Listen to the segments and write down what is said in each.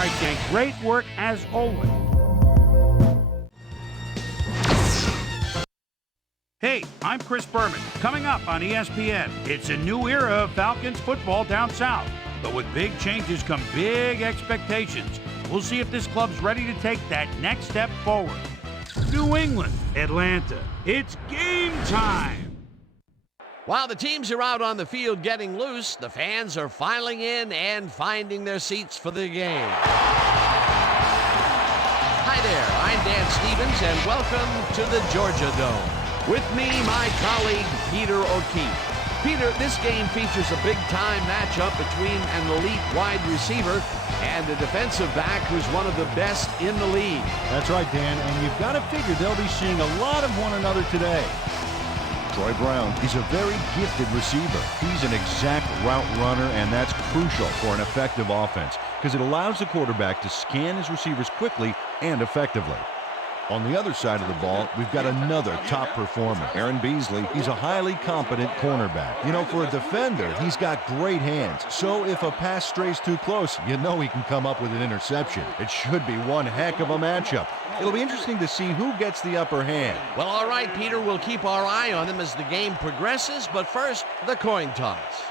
right, gang. Great work as always. Hey, I'm Chris Berman. Coming up on ESPN, it's a new era of Falcons football down south. But with big changes come big expectations. We'll see if this club's ready to take that next step forward. New England, Atlanta, it's game time! While the teams are out on the field getting loose, the fans are filing in and finding their seats for the game. Hi there, I'm Dan Stevens, and welcome to the Georgia Dome. With me, my colleague, Peter O'Keefe. Peter, this game features a big-time matchup between an elite wide receiver and a defensive back who's one of the best in the league. That's right, Dan, and you've got to figure they'll be seeing a lot of one another today. Troy Brown, he's a very gifted receiver. He's an exact route runner, and that's crucial for an effective offense because it allows the quarterback to scan his receivers quickly and effectively. On the other side of the ball, we've got another top performer, Aaron Beasley. He's a highly competent cornerback. You know, for a defender, he's got great hands. So if a pass strays too close, you know he can come up with an interception. It should be one heck of a matchup. It'll be interesting to see who gets the upper hand. Well, all right, Peter, we'll keep our eye on them as the game progresses, but first, the coin toss.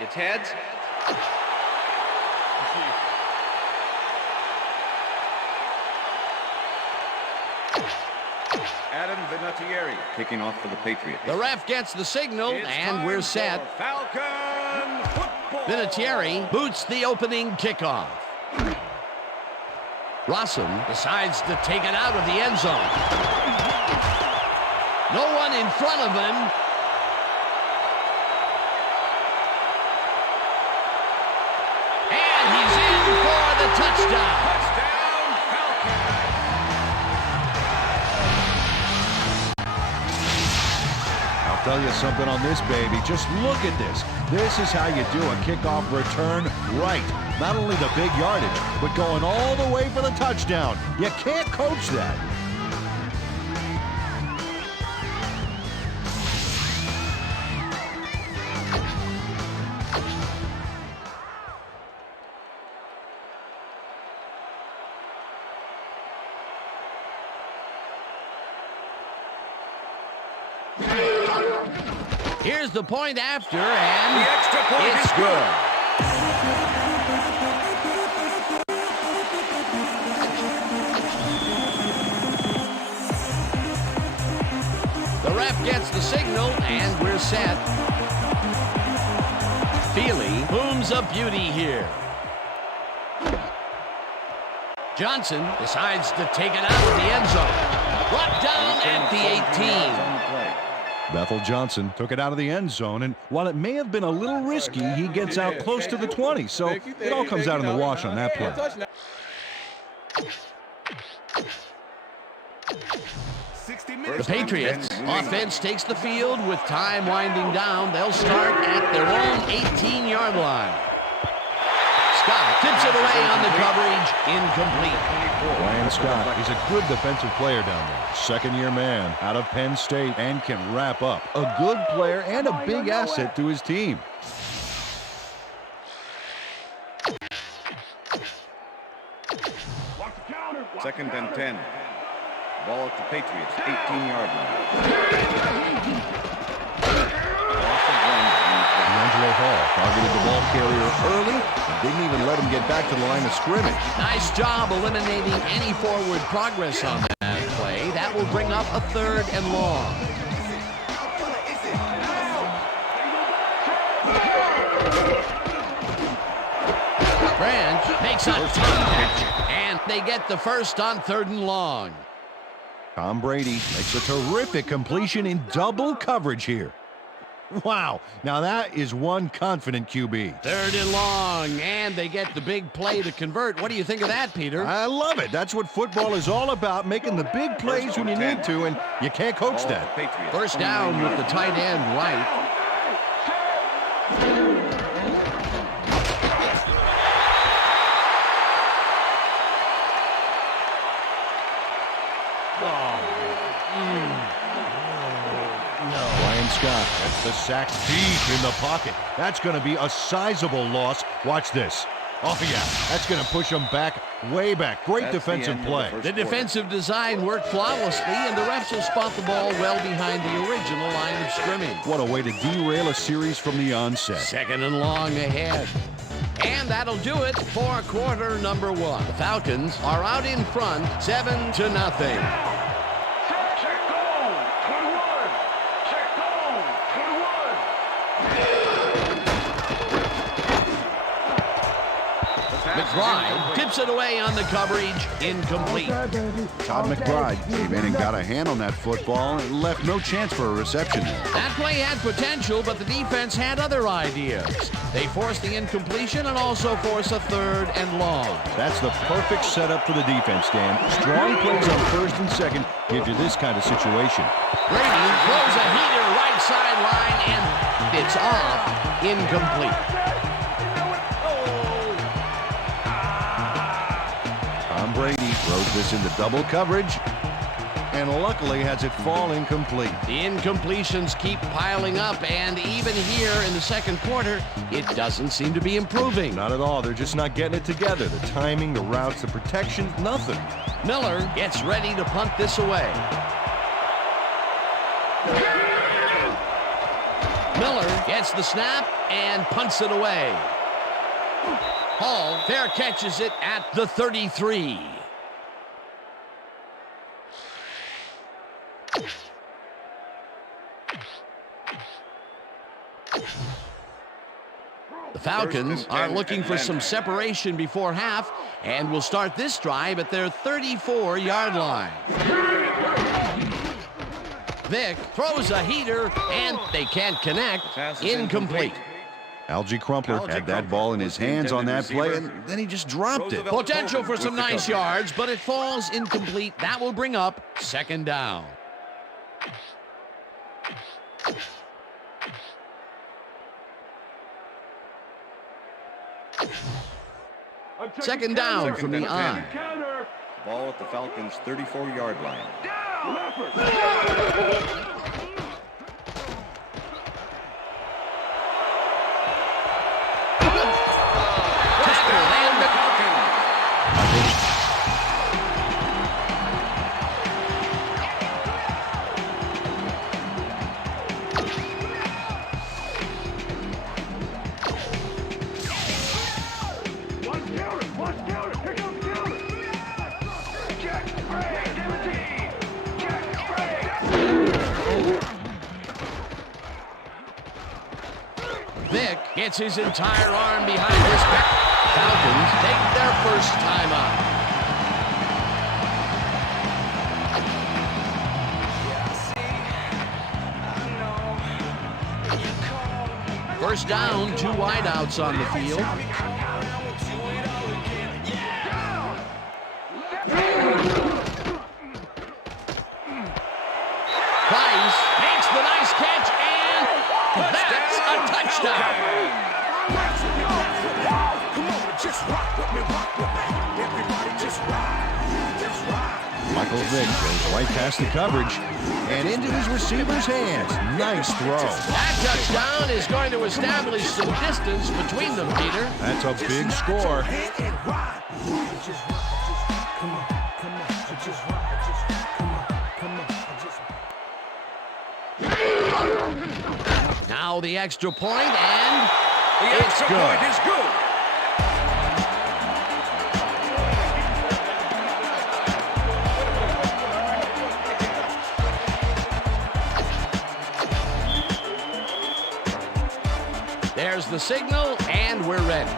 It's heads. Adam Vinatieri kicking off for the Patriots. The ref gets the signal, and we're set. Falcon football. Vinatieri boots the opening kickoff. Rossum decides to take it out of the end zone. No one in front of him. Touchdown. Touchdown, Falcons. I'll tell you something on this, baby. Just look at this. This is how you do a kickoff return right. Not only the big yardage, but going all the way for the touchdown. You can't coach that. Here's the point after, and the extra point it's is good. The ref gets the signal, and we're set. Feely booms a beauty here. Johnson decides to take it out of the end zone. Brought down at the 18. Bethel Johnson took it out of the end zone, and while it may have been a little risky, he gets out close to the 20, so it all comes out in the wash on that play. The Patriots offense takes the field with time winding down. They'll start at their own 18-yard line. Scott tips it away on the coverage, incomplete. Ryan Scott, he's a good defensive player down there. Second-year man out of Penn State and can wrap up. A good player and a big asset to his team. Second and 10. Ball at the Patriots, 18-yard line. D'Angelo Hall targeted the ball carrier early and didn't even let him get back to the line of scrimmage. Nice job eliminating any forward progress on that play. That will bring up a 3rd and long. Branch makes a tough catch, and they get the first on 3rd and long. Tom Brady makes a terrific completion in double coverage here. Wow, now that is one confident QB. 3rd and long, and they get the big play to convert. What do you think of that, Peter? I love it. That's what football is all about, making the big plays when you need to, and you can't coach that. First down with the tight end right. Scott. That's the sack deep in the pocket. That's going to be a sizable loss. Watch this. Oh, yeah, that's going to push them back, way back. Great defensive play. The defensive design worked flawlessly, and the refs will spot the ball well behind the original line of scrimmage. What a way to derail a series from the onset. Second and long ahead. And that'll do it for quarter number one. The Falcons are out in front, 7-0. McBride tips it away on the coverage, incomplete. Todd McBride came in and got a hand on that football and left no chance for a reception there. That play had potential, but the defense had other ideas. They forced the incompletion and also forced a third and long. That's the perfect setup for the defense, Dan. Strong plays on first and second give you this kind of situation. Brady throws a heater right sideline, and it's off, incomplete. Brady throws this into double coverage and luckily has it fall incomplete. The incompletions keep piling up, and even here in the second quarter, it doesn't seem to be improving. Not at all. They're just not getting it together. The timing, the routes, the protection, nothing. Miller gets ready to punt this away. Miller gets the snap and punts it away. Hall fair catches it at the 33. The Falcons are looking for some separation before half and will start this drive at their 34-yard line. Vick throws a heater, and they can't connect. Incomplete. Algie Crumpler had that ball in his hands on that play, and then he just dropped it. Potential for some nice yards, but it falls incomplete. That will bring up second down. Second down from the I. Ball at the Falcons' 34-yard line. Vick gets his entire arm behind his back. Falcons take their first time out. First down, 2 wideouts on the field. Price makes the nice catch, and that's a touchdown. Michael Vick goes right past the coverage and into his receiver's hands. Nice throw. That touchdown is going to establish some distance between them, Peter. That's a big score. Now the extra point, and The extra point is good. there's the signal, and we're ready.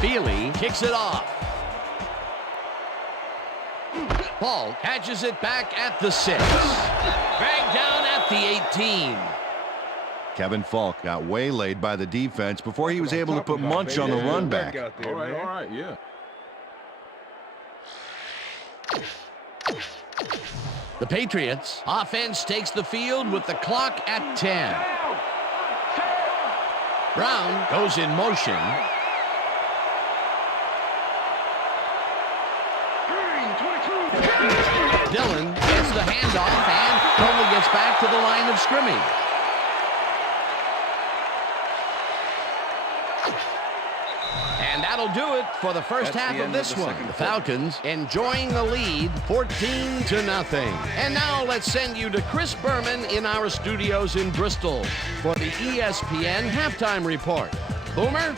Feely kicks it off. Paul catches it back at the 6. Dragged down at the 18. Kevin Falk got waylaid by the defense before he was able to put Munch on the run back. All right, yeah. The Patriots offense takes the field with the clock at 10. Brown goes in motion. Dillon gets the handoff and only gets back to the line of scrimmage. And that'll do it for the first half of this one. The Falcons enjoying the lead 14-0. And now let's send you to Chris Berman in our studios in Bristol for the ESPN halftime report. Boomer?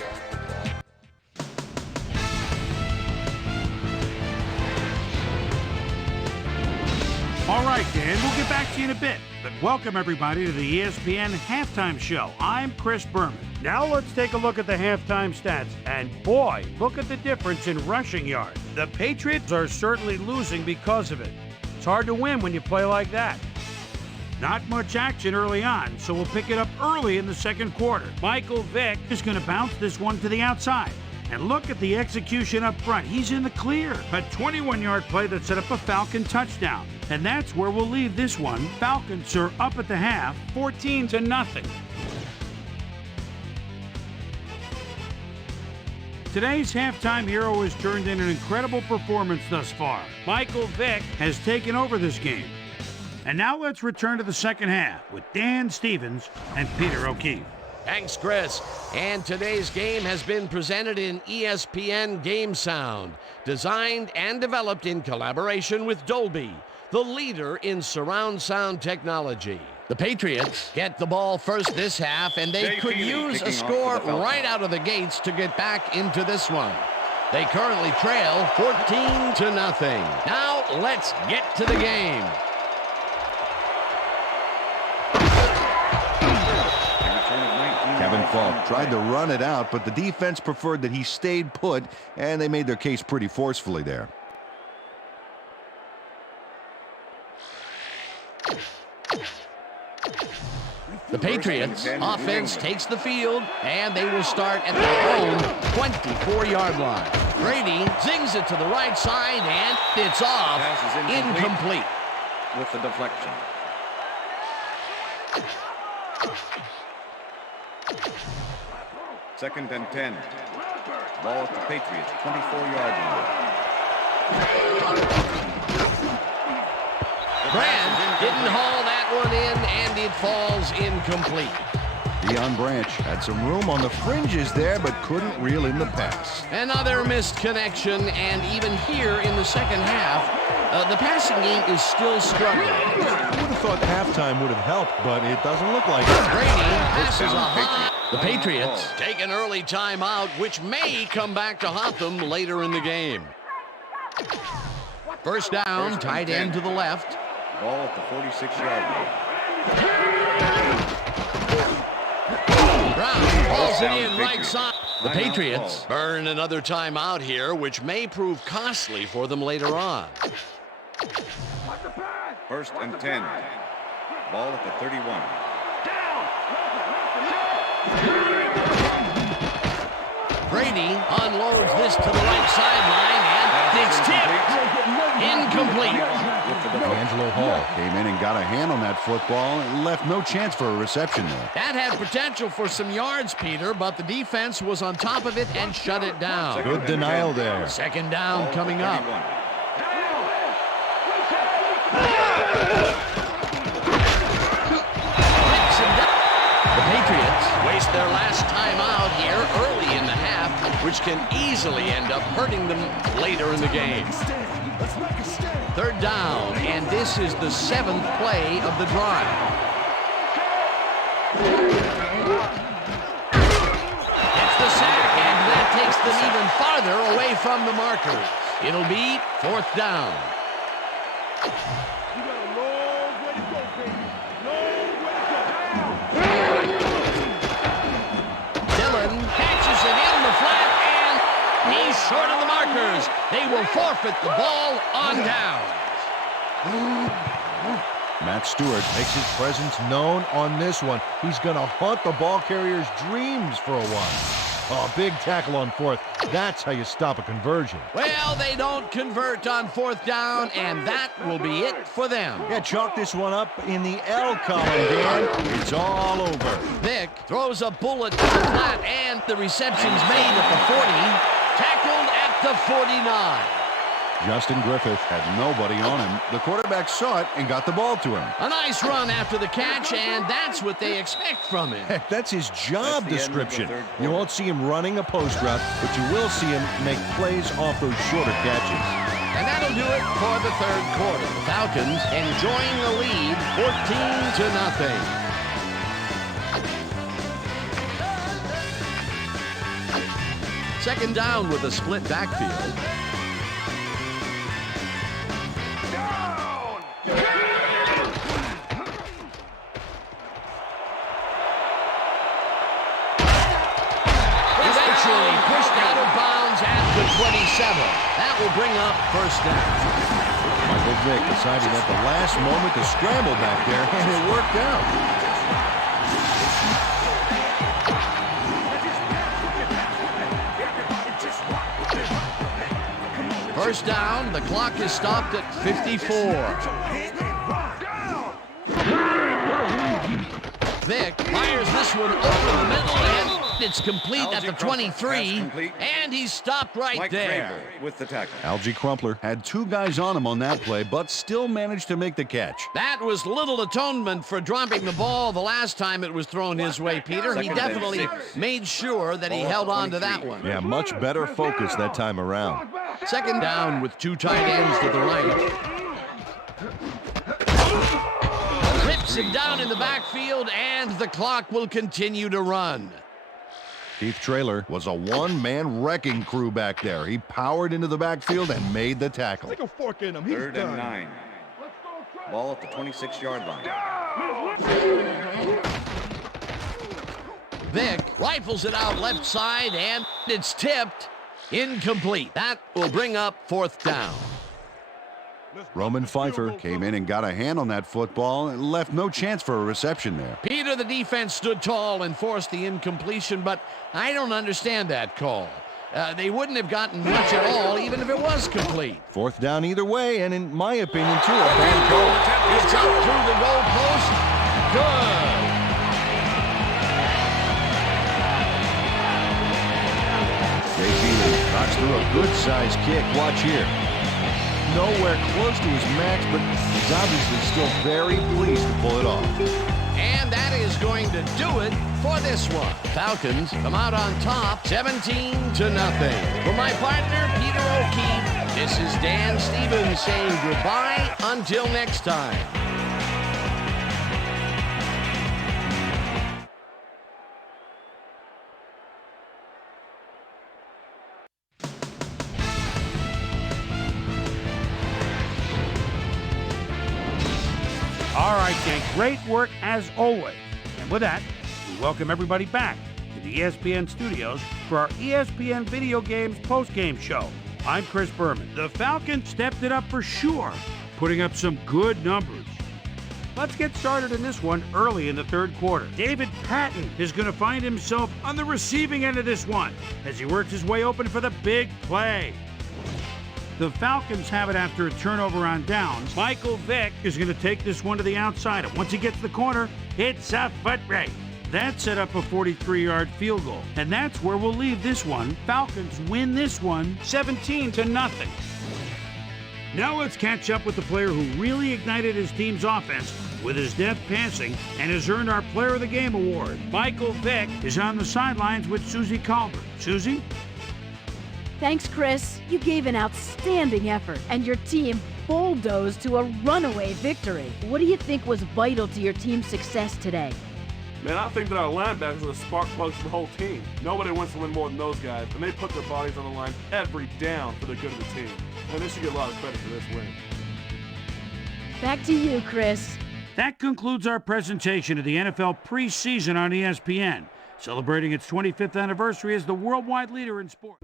All right, Dan, we'll get back to you in a bit. But welcome, everybody, to the ESPN Halftime Show. I'm Chris Berman. Now let's take a look at the halftime stats. And boy, look at the difference in rushing yards. The Patriots are certainly losing because of it. It's hard to win when you play like that. Not much action early on, so we'll pick it up early in the second quarter. Michael Vick is going to bounce this one to the outside. And look at the execution up front. He's in the clear. A 21-yard play that set up a Falcon touchdown. And that's where we'll leave this one. Falcons are up at the half, 14-0. Today's halftime hero has turned in an incredible performance thus far. Michael Vick has taken over this game. And now let's return to the second half with Dan Stevens and Peter O'Keefe. Thanks, Chris. And today's game has been presented in ESPN Game Sound, designed and developed in collaboration with Dolby, the leader in surround sound technology. The Patriots get the ball first this half, and they could use a score right out of the gates to get back into this one. They currently trail 14-0. Now let's get to the game. Kevin Falk tried to run it out, but the defense preferred that he stayed put, and they made their case pretty forcefully there. The Patriots offense takes the field, and they will start at their own 24-yard line. Brady zings it to the right side, and it's off. Incomplete. With the deflection. Second and 10. Ball at the Patriots, 24-yard line. Brand didn't haul that one in, and it falls incomplete. Deion Branch had some room on the fringes there, but couldn't reel in the pass. Another missed connection, and even here in the second half, the passing game is still struggling. I would have thought halftime would have helped, but it doesn't look like it. Brady passes a high. The Patriots take an early timeout, which may come back to haunt them later in the game. First down, tight end to the left. Ball at the 46-yard line. Brown hauls it in right side. The Patriots burn another timeout here, which may prove costly for them later on. First and 10. Ball at the 31. Brady unloads this to the right sideline, and it's tipped. Incomplete. Angelo Hall came in and got a hand on that football and left no chance for a reception there. That had potential for some yards, Peter, but the defense was on top of it and shut it down. Good denial there. Second down coming up. The Patriots waste their last timeout here early in the half, which can easily end up hurting them later in the game. Third down, and this is the 7th play of the drive. It's the sack, and that takes them even farther away from the markers. It'll be 4th down. Dillon catches it in the flat, and he's short of the markers. They will forfeit the ball on down. Matt Stewart makes his presence known on this one. He's going to haunt the ball carrier's dreams for a while. Oh, big tackle on 4th. That's how you stop a conversion. Well, they don't convert on 4th down, and that will be it for them. Yeah, chalk this one up in the L column, Dan. It's all over. Vick throws a bullet to the flat, and the reception's made at the 40, tackled at the 49. Justin Griffith had nobody on him. The quarterback saw it and got the ball to him. A nice run after the catch, and that's what they expect from him. Heck, that's his job description. You won't see him running a post route, but you will see him make plays off those shorter catches. And that'll do it for the third quarter. The Falcons enjoying the lead, 14-0. Second down with a split backfield. Eventually pushed out of bounds at the 27. That will bring up first down. Michael Vick decided at the last moment to scramble back there, and it worked out. First down, the clock is stopped at 54. Vick fires this one over the middle, and it's complete at the 23, and he's stopped right there. With the tackle. Algie Crumpler had two guys on him on that play, but still managed to make the catch. That was little atonement for dropping the ball the last time it was thrown his way, Peter. He definitely made sure that he held on to that one. Yeah, much better focus that time around. Second down with two tight ends to the right. Rips him down in the backfield, and the clock will continue to run. Keith Traylor was a one-man wrecking crew back there. He powered into the backfield and made the tackle. Take a fork in him. He's Third done. and 9. Ball at the 26-yard line. Vick rifles it out left side, and it's tipped. Incomplete. That will bring up fourth down. Roman Pfeiffer came in and got a hand on that football and left no chance for a reception there. Peter, the defense stood tall and forced the incompletion, but I don't understand that call. They wouldn't have gotten much at all, even if it was complete. Fourth down either way, and in my opinion, too, a bad call. It's up through the goal post. Good. JP knocks through a good-sized kick. Watch here. Nowhere close to his max, but he's obviously still very pleased to pull it off. And that is going to do it for this one. Falcons come out on top, 17-0. For my partner, Peter O'Keefe, this is Dan Stevens saying goodbye until next time. All right, gang, great work as always. And with that, we welcome everybody back to the ESPN studios for our ESPN Video Games post-game show. I'm Chris Berman. The Falcons stepped it up for sure, putting up some good numbers. Let's get started in this one early in the third quarter. David Patton is going to find himself on the receiving end of this one as he works his way open for the big play. The Falcons have it after a turnover on downs. Michael Vick is going to take this one to the outside. And once he gets the corner, it's a foot race. That set up a 43-yard field goal. And that's where we'll leave this one. Falcons win this one 17-0. Now let's catch up with the player who really ignited his team's offense with his deft passing and has earned our Player of the Game award. Michael Vick is on the sidelines with Susie Colbert. Susie? Thanks, Chris. You gave an outstanding effort, and your team bulldozed to a runaway victory. What do you think was vital to your team's success today? Man, I think that our linebackers are the spark plugs for the whole team. Nobody wants to win more than those guys, and they put their bodies on the line every down for the good of the team. And they should get a lot of credit for this win. Back to you, Chris. That concludes our presentation of the NFL preseason on ESPN, celebrating its 25th anniversary as the worldwide leader in sport.